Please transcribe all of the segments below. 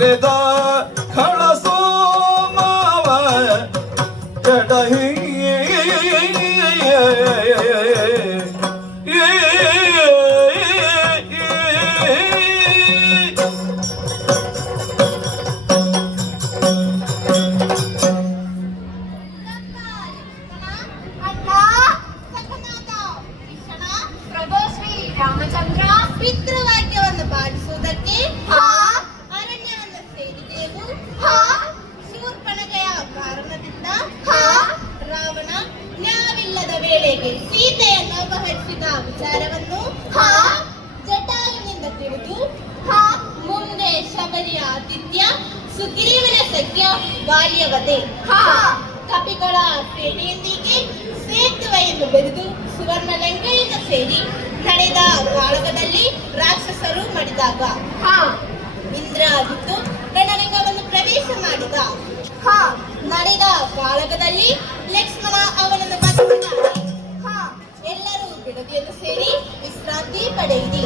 ಮೆರೆದ ಕಳಸೋ ಮಾವ ಜಡಹಿ ರಾಮಚಂದ್ರ ಪಿತೃವಾಕ್ಯವನ್ನು ಪಾಲಿಸುವುದಕ್ಕೆ ಅರಣ್ಯವನ್ನು ಸೇರಿದೆವು. ಶೂರ್ಪಣಖೆಯ ಕಾರಣದಿಂದ ರಾವಣ ನ್ಯಾಯವಿಲ್ಲದ ವೇಳೆಗೆ ಸೀತೆಯನ್ನು ಅಪಹರಿಸಿದ ವಿಚಾರವನ್ನು ಜಟಾಯುವಿನಿಂದ ತಿಳಿದು ಮುಂದೆ ಶಬರಿಯ ಆತಿಥ್ಯ, ಸುಗ್ರೀವನ ಸಖ್ಯ, ಬಾಲ್ಯವತೆ, ಕಪಿಗಳ ಸೇನೆಯೊಂದಿಗೆ ಸೇತುವೆಯನ್ನು ಬೆರೆದು ಸುವರ್ಣಲಂಕೆಯನ್ನು ಸೇರಿ ನಡೆದ ಕಾಳಗದಲ್ಲಿ ರಾಕ್ಷಸರು ಮಡಿದಾಗ ಇಂದ್ರಾಜಿತ್ತು ರಣರಂಗವನ್ನು ಪ್ರವೇಶ ಮಾಡಿದ. ನಡೆದ ಕಾಳಗದಲ್ಲಿ ಲಕ್ಷ್ಮಣ ಅವನನ್ನು ಬಂಧಿಸಿದ್ದಾರೆ. ಎಲ್ಲರೂ ಬಿಡದಿಯನ್ನು ಸೇರಿ ವಿಶ್ರಾಂತಿ ಪಡೆಯಿರಿ.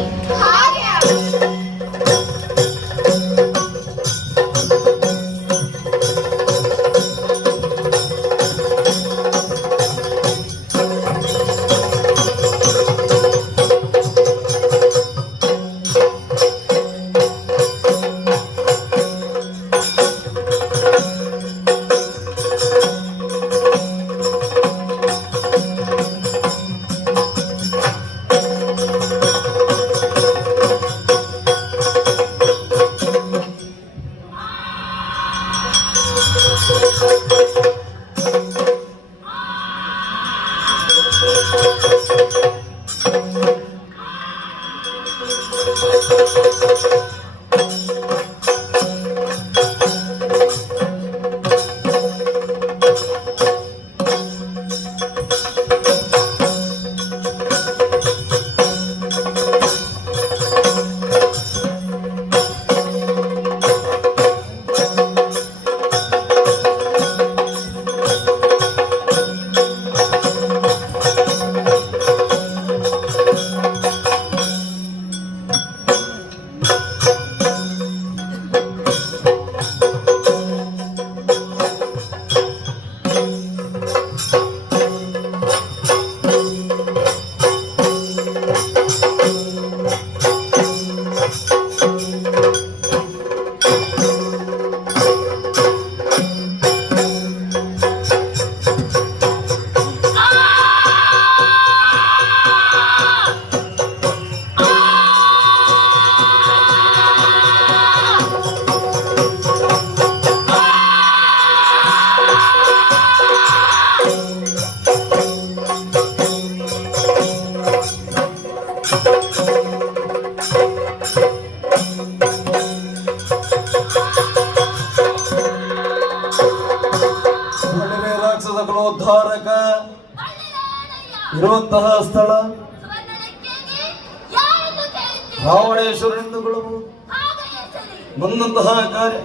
ಉದ್ಧಾರಕ ಇರುವಂತಹ ಸ್ಥಳ ರಾವಣೇಶ್ವರನೆಂದುಕೊಳ್ಳಬಹುದು. ಬಂದಂತಹ ಕಾರ್ಯ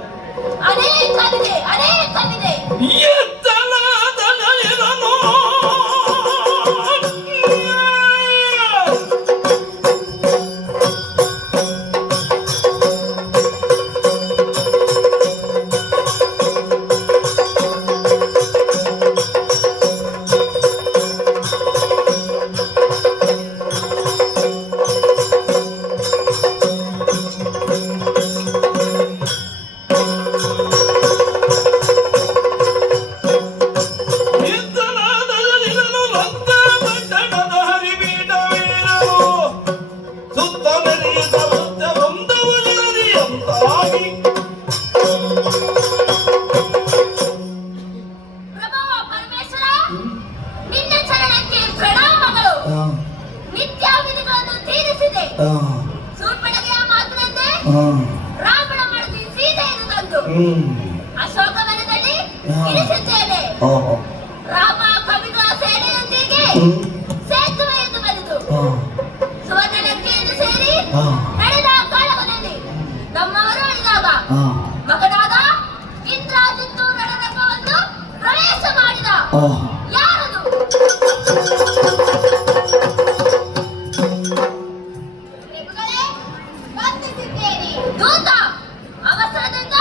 ಅಶೋಕವನದಲ್ಲಿ ಇರಿಸಿದ್ದೇನೆ. ರಾಮ ಕವಿಗಳ ಸೇನೆಯೊಂದಿಗೆ ಸೇತುವೆಯನ್ನು ಬರೆದು ಸುವರ್ಣಲಂಕೆಯನ್ನು ಸೇರಿ ನಡೆದ ಕಾಳಗದಲ್ಲಿ ನಮ್ಮವರು ಅಳಿದಾಗ ಮಗನಾದ ಇಂದ್ರಾಜಿತ್ತು ರಣರಂಗವನ್ನು ಪ್ರವೇಶ ಮಾಡಿದ. ಯಾರದು? ಬಂಧಿಸಿದ್ದೇನೆ. ದೂತ ಅವಸರದಿಂದ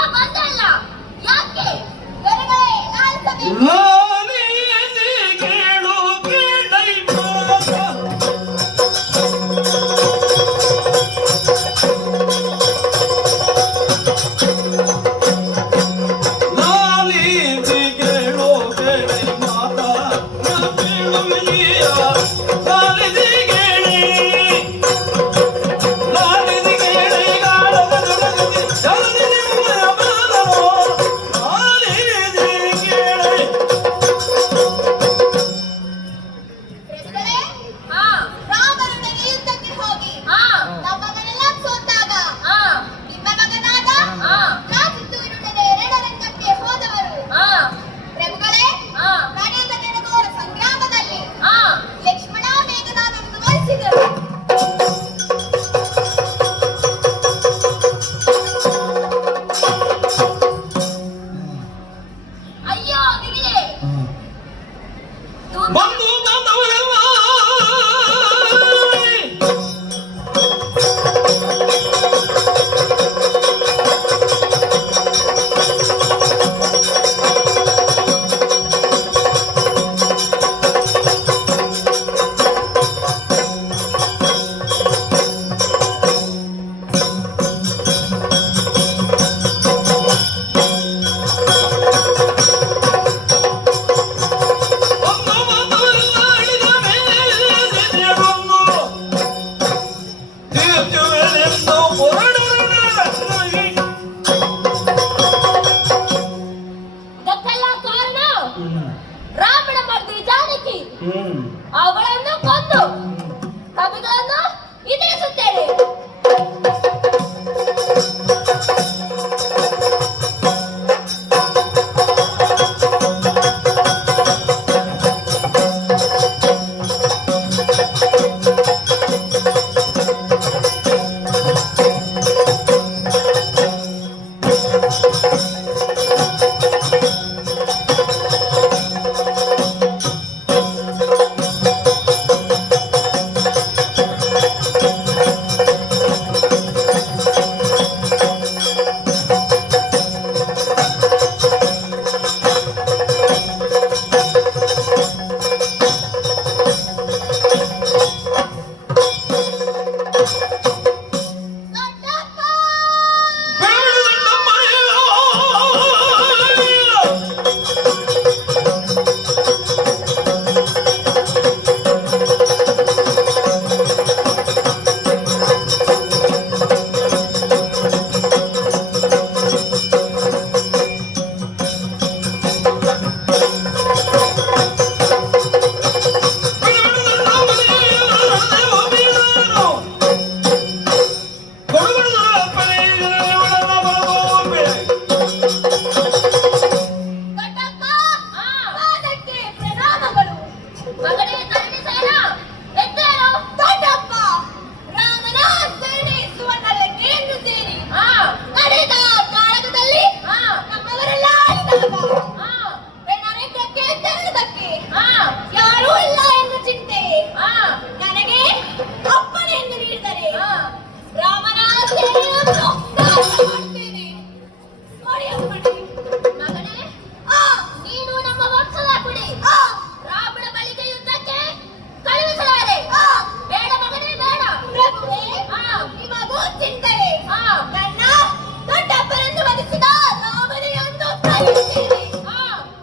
ಕರೆಯುತ್ತೇನೆ.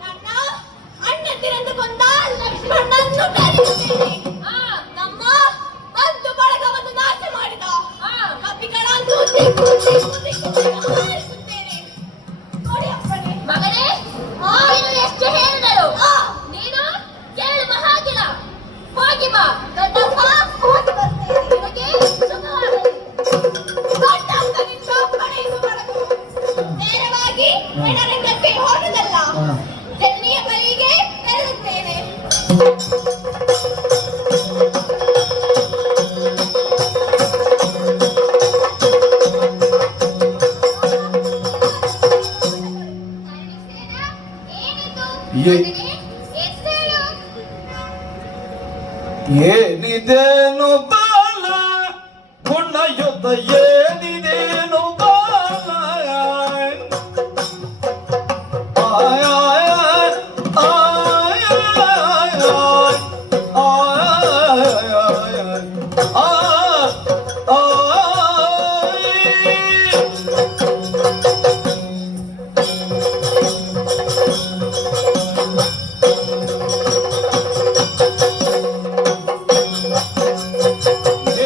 ನನ್ನ ಅಣ್ಣಂದಿರನ್ನು ಕೊಂದ ಲಕ್ಷ್ಮಣನನ್ನು ಕರೆಯುತ್ತೇನೆ. ನಮ್ಮ ಬಂಧು ಬಳಗವನ್ನು ನಾಶ ಮಾಡಿದ ಕಪಿಗಳನ್ನು ದಿಕ್ಕು ದಿಕ್ಕು ದಿಕ್ಕು ಹಾರಿಸುತ್ತೇನೆ. ನೋಡಿ ಅಪ್ಪನೇ. ಮಗನೇ, ನೀನು ಎಷ್ಟು ಹೇಳಿದರು ನೀನು ಕೇಳುವ ಹಾಗಿಲ್ಲ. ಹೋಗಿ ಬಾ. ದೊಡ್ಡಪ್ಪ, ಹೋಗಿ ಬರ್ತೇನೆ. ನಿನಗೆ ಸುಖವಾಗಲಿ. ದೊಡ್ಡಪ್ಪನಿಂದ ಪಡೆಯುವ ಬಳಗು ನೇರವಾಗಿ ರಣರಂಗಕ್ಕೆ ಹೋಗುವುದಲ್ಲ, ಚೆನ್ನಿಯ ಬಳಿಗೆ ತೆರಳುತ್ತೇನೆ. ಏನಿದೇನು ಬಾಲ ಗುಣ ಯುದ್ಧ ಏನಿದೇನು ಬಾಲ ಆಯ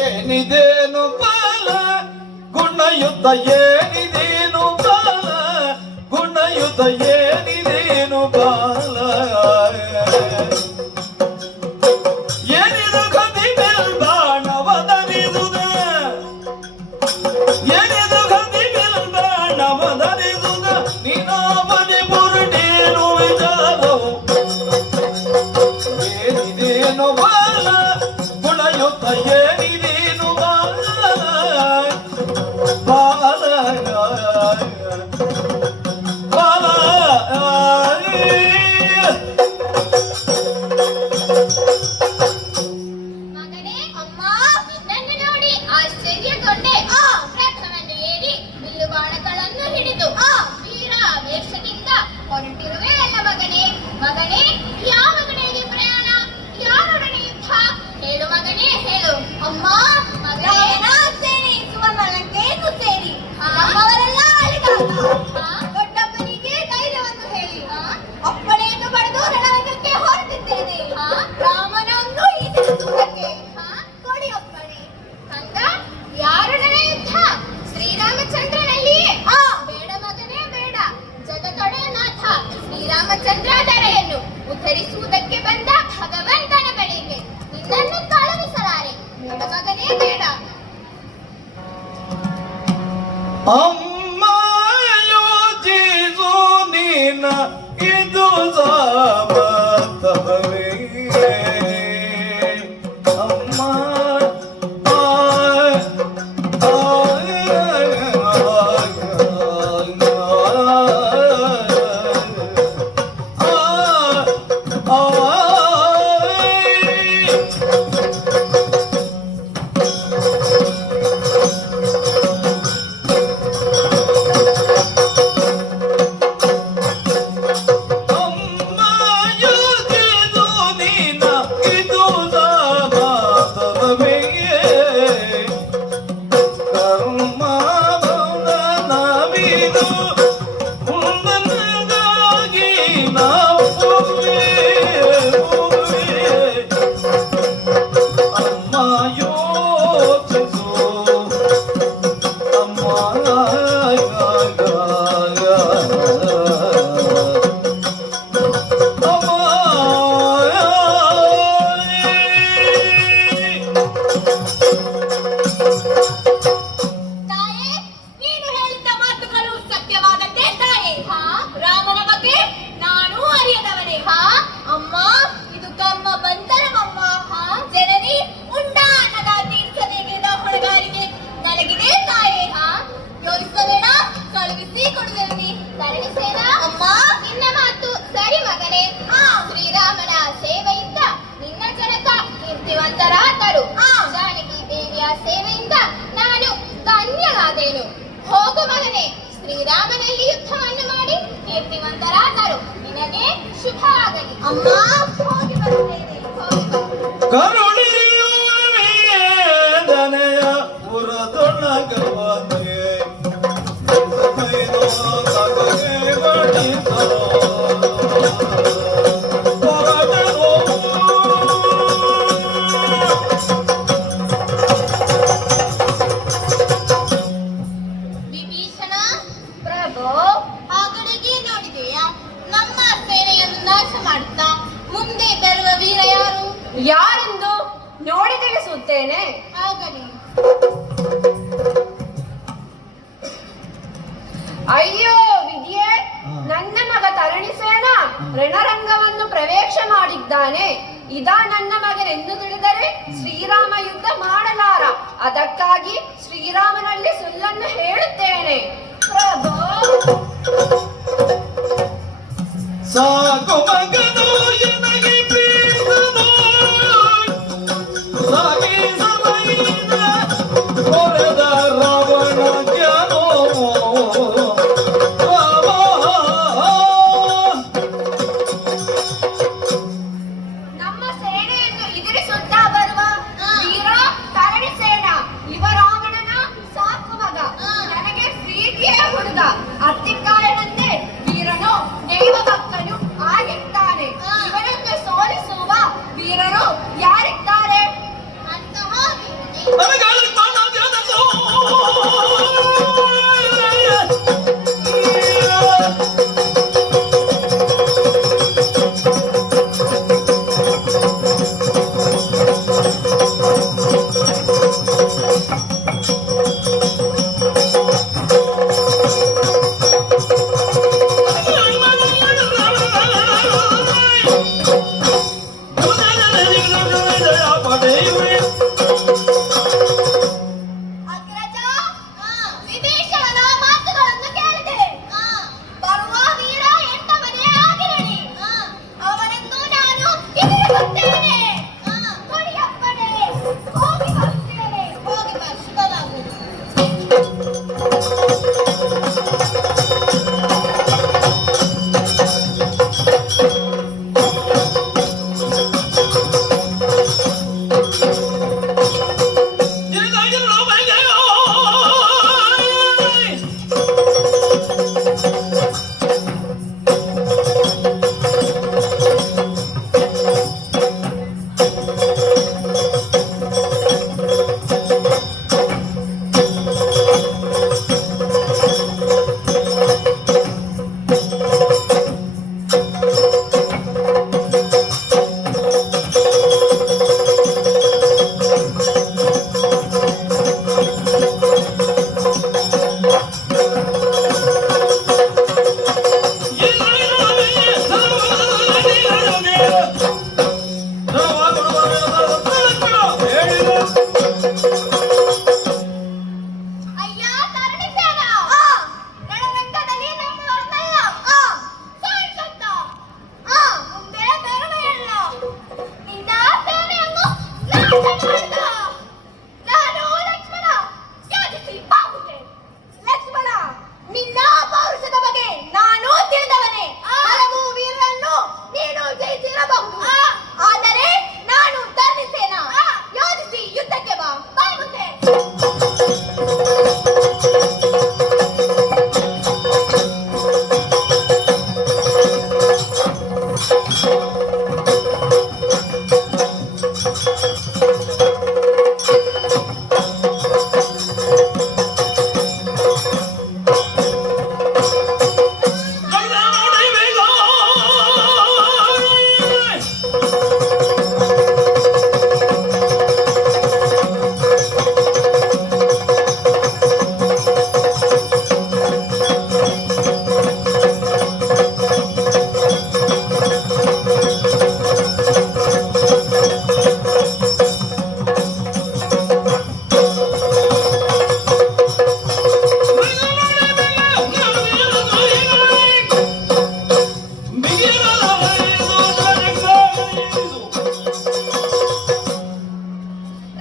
ಏನಿದೇನು ಬಾಲ ಗುಣಯುದ್ಧ ಏನಿದೇನು ಬಾಲ ಗುಣಯುದ್ಧ ಏನಿದೇನು ಬಾಲ ಏನಿದು ಗತಿ ಮೇಲ್ಬಾಣವದರಿದುದ ಏನಿದು ಗತಿ ಮೇಲ್ಬಾಣವದರಿದುದ ನೀನಾಬದಿ ಬುರುಡೇನು ವಿಚಾರವು ಏನಿದೇನು ಬಾಲ ಗುಣಯುದ್ಧ ಏನಿದೇನು ಬಾಲ ಬಾಲ ಬಾಲ ಮಗನೇ, ಅಮ್ಮ ನಿನ್ನನ್ನು ನೋಡಿ ಆಶ್ಚರ್ಯಗೊಂಡೆ. ರಥವನ್ನು ಏರಿ ಬಿಲ್ಲು ಬಾಣಗಳನ್ನು ಹಿಡಿದು ವೀರ ವೇಷದಿಂದ ಹೊರಟಿರುವೆ ಅಲ್ಲ ಮಗನೇ. ಮಗನೇ, ಯಾವ ಕಡೆಗೆ ಪ್ರಯಾಣ, ಯಾರೊಡನೆ ಯುದ್ಧ? ಹೇಳು ಮಗನೇ, ಹೇಳು. ಅಮ್ಮ, ಮಗನೇ, ಸೇರಿ ಸುವರ್ಣಲಂಕೆಯನ್ನು ಸೇರಿ ನಮ್ಮವರೆಲ್ಲ ಅಳಿದಾಗ ದೊಡ್ಡಪ್ಪನಿಗೆ ಧೈರ್ಯವನ್ನು ಹೇಳಿ ಅಪ್ಪಣೆಯನ್ನು ಪಡೆದು ರಣರಂಗಕ್ಕೆ ಹೊರಟಿದ್ದೇನೆ. ರಾಮನನ್ನು ಈಸೆಸುವುದಕ್ಕೆ ಕೊಡಿ ಅಪ್ಪಣೆ. ಕಂದ, ಯಾರೊಡನೆ ಯುದ್ಧ? ಶ್ರೀರಾಮಚಂದ್ರನಲ್ಲಿಯೇ? ಬೇಡ ಮಗನೇ, ಬೇಡ. ಜಗದೊಡೆಯ ನಾಥ ಶ್ರೀರಾಮಚಂದ್ರ ಧರೆಯನ್ನು ಉದ್ಧರಿಸುವುದಕ್ಕೆ ಬಂದ ಭಗವಂತನ ಬಳಿಗೆ ನಿನ್ನನ್ನು ಕಳುಹಿಸಲಾರೆ. ಬೇಡ ಮಗನೇ, ಬೇಡ. ಅಮ್ಮ ಯೋಚಿಸು ನೀನ ಇದು ಸಾಮರ್ಥವೇ ಅಮ್ಮ ಅಟ್ಟಹಾಸ ಮಾಡುತ್ತಾ ಮುಂದೆ ಬರುವ ವೀರ ಯಾರು? ಯಾರೆಂದು ನೋಡಿ ತಿಳಿಸುತ್ತೇನೆ. ಆಗಲಿ. ಅಯ್ಯೋ ವಿದ್ಯೆ, ನನ್ನ ಮಗ ತರಣಿಸೇನ ರಣರಂಗವನ್ನು ಪ್ರವೇಶ ಮಾಡಿದ್ದಾನೆ. ಇದಾ ನನ್ನ ಮಗನೆಂದು ತಿಳಿದರೆ ಶ್ರೀರಾಮ ಯುದ್ಧ ಮಾಡಲಾರ. ಅದಕ್ಕಾಗಿ ಶ್ರೀರಾಮನಲ್ಲಿ ಸುಳ್ಳನ್ನು ಹೇಳುತ್ತೇನೆ. ಪ್ರಭೋ, ಸಾಕು ಮಗನು ಎನಗೆ ಪ್ರೀತನು ಸಾಗಿ ಸಮೈದ ಹೊರದ ರಾವಣ ಜ್ಞಾನೋ ನಮ್ಮ ಸೇನೆಯನ್ನು ಎದುರಿಸುತ್ತಾ ಬರುವ ವೀರ ತರಣಿಸೇನ ಇವ ರಾವಣನ ಸಾಕು ಮಗ. ನನಗೆ ಪ್ರೀತಿಯ ಹುಡುಗ. ಅತಿ ಕಾರಣಂತೆ ವೀರನು ದೈವ ಭಕ್ತನು ಆಗಿರ್ತಾನೆ. ಇವನನ್ನು ಸೋಲಿಸುವ ವೀರರು ಯಾರಿದ್ದಾರೆ? ಅಂತಹ ನನಗಾಲ ತಾನಾದ್ಯಾದಲ್ಲೋ ಅಗ್ರಜ, ವಿಭೀಷಣನ ಮಾತುಗಳನ್ನು ಕೇಳಿದೆ. ಬರುವ ವೀರ ಎಂತವನೇ ಆಗಿರಲಿ, ಅವನನ್ನು ನಾನು ಎದುರಿಸುತ್ತೇನೆ. ಕೊಡಿಯಪ್ಪನೇ, ಹೋಗಿ ಬರುತ್ತೇನೆ. ಹೋಗಿ ಬಾ, ಶುಭವಾಗಲಿ. ಅಯ್ಯ ತರಣಿಸೇನ, ರಣರಂಗದಲ್ಲಿ ನಮ್ಮವರನ್ನೆಲ್ಲ ಸೋಲಿಸುತ್ತ ಮುಂದೆ ಬರುವೆಯಲ್ಲ. ನಿನ್ನ ಸೇನೆಯನ್ನು ನಾಶ ಮಾಡಿದ ನಾನು ಲಕ್ಷ್ಮಣ ಯೋಚಿಸಿ ಬಾಗುತೆ. ಲಕ್ಷ್ಮಣ, ನಿನ್ನ ಪೌರುಷದ ಬಗ್ಗೆ ನಾನು ತಿಳಿದವನೇ. ಹಲವು ವೀರರನ್ನು ನೀನು ಜಯಿಸಿರಬಹುದು, ಆದರೆ ನಾನು ತರಣಿಸೇನ. ಯೋಚಿಸಿ ಯುದ್ಧಕ್ಕೆ ಬಾ. ಬಾಗುತೆ.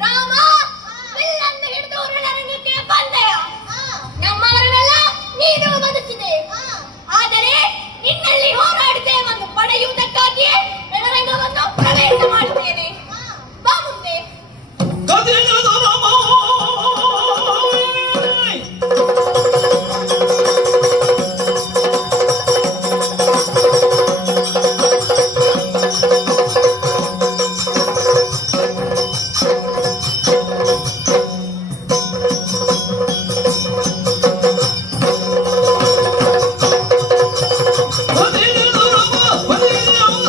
ರಾಮ, ಬಿಲ್ಲನ್ನು ಹಿಡಿದು ರಣರಂಗಕ್ಕೆ ಬಂದೆಯ. ನಮ್ಮವರನ್ನೆಲ್ಲ ನೀನು ವಧಿಸಿದೆ, ಆದರೆ ನಿನ್ನಲ್ಲಿ ಹೋರಾಡಿದ್ದೇವನ್ನು ಪಡೆಯುವುದಕ್ಕಾಗಿಯೇ ರಣರಂಗವನ್ನು ಪ್ರವೇಶ ಮಾಡುತ್ತೇನೆ. ಬಾ ಮುಂದೆ. Hadi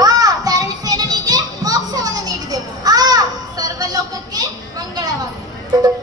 ಆ ಧರಣಿಸೇನಿಗೆ ಮೋಕ್ಷವನ್ನು ನೀಡಿದೆವು ಆ ಸರ್ವಲೋಕಕ್ಕೆ ಮಂಗಳವಾಗಲಿ.